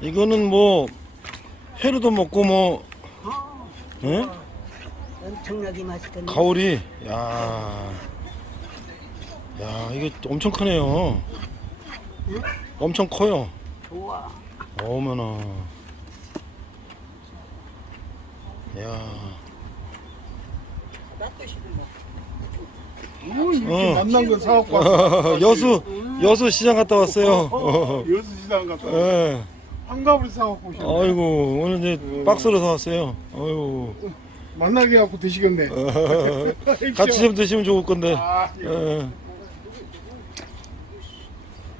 이거는 뭐 회로도 먹고 뭐 어, 예? 엄청나게 맛있던데. 가오리 야. 야, 이게 엄청 크네요. 엄청 커요. 좋아. 어머나. 야. 뭐 이렇게 어. 만난 거 사갖고 왔어. 여수 여수 시장 갔다 왔어요. 어, 여수 시장 갔다 왔어. 예. 한갑을 사갖고 오셨네. 아이고 오늘 이제 박스로 사왔어요. 아이고 만나게 갖고 드시겠네. 같이 좀 드시면 좋을 건데. 아, 예.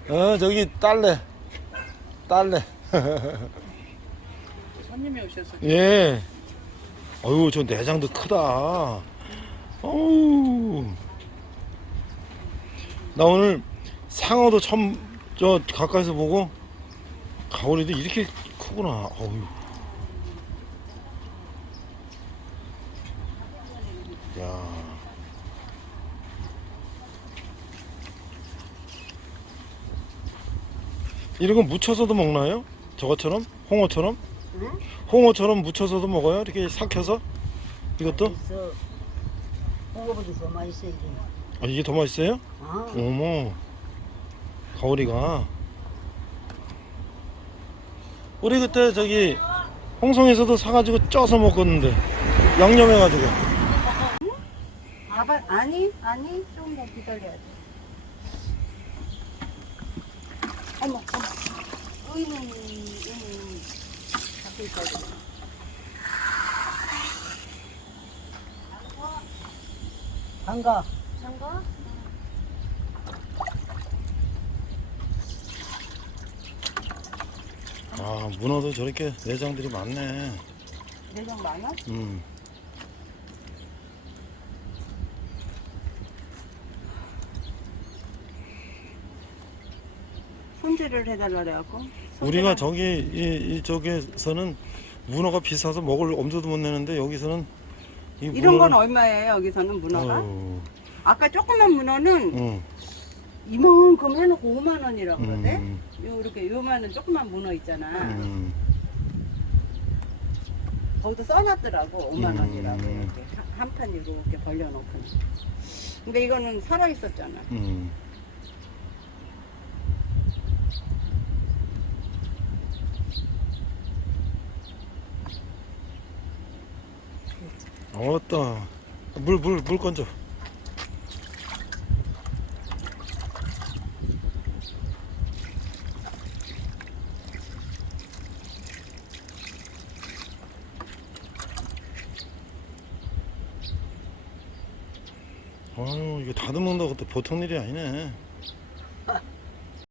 예. 어 저기 딸래 딸래. 손님이 오셔서. 예. 어유 저 내장도 크다. 어우. 나 오늘 상어도 처음 저 가까이서 보고 가오리도 이렇게 크구나. 어유. 야. 이런 건 무쳐서도 먹나요? 저것처럼? 홍어처럼? 응? 홍어처럼 무쳐서도 먹어요? 이렇게 삭혀서? 이것도? 홍어보다 더 맛있어 이게. 아, 이게 더 맛있어요? 아, 어머. 가오리가. 우리 그때 저기 홍성에서도 사가지고 쪄서 먹었는데 양념해가지고. 아바 아니 아니 좀 더 기다려야 돼. 어머 어머. 의는 의는 갖고 있어야 돼. 장가. 장가? 아, 문어도 저렇게 내장들이 많네. 내장 많아? 음. 손질을 해달라 그래갖고. 우리가 저기 이, 이쪽에서는 문어가 비싸서 먹을 엄두도 못 내는데 여기서는 이 이런 건 문어를- 얼마예요 여기서는 문어가? 어우, 아까 조그만 문어는 응. 이만큼 해놓고 5만 원이라고 그러대. 음, 요 이렇게 요만한 조그만 문어 있잖아. 음. 거기도 써놨더라고 5만 음. 원이라고 이렇게 한- 한판 이렇게 벌려놓고. 근데 이거는 살아 있었잖아. 음. 어따 물물물 건져 아유 이거 다듬는다고 또 보통 일이 아니네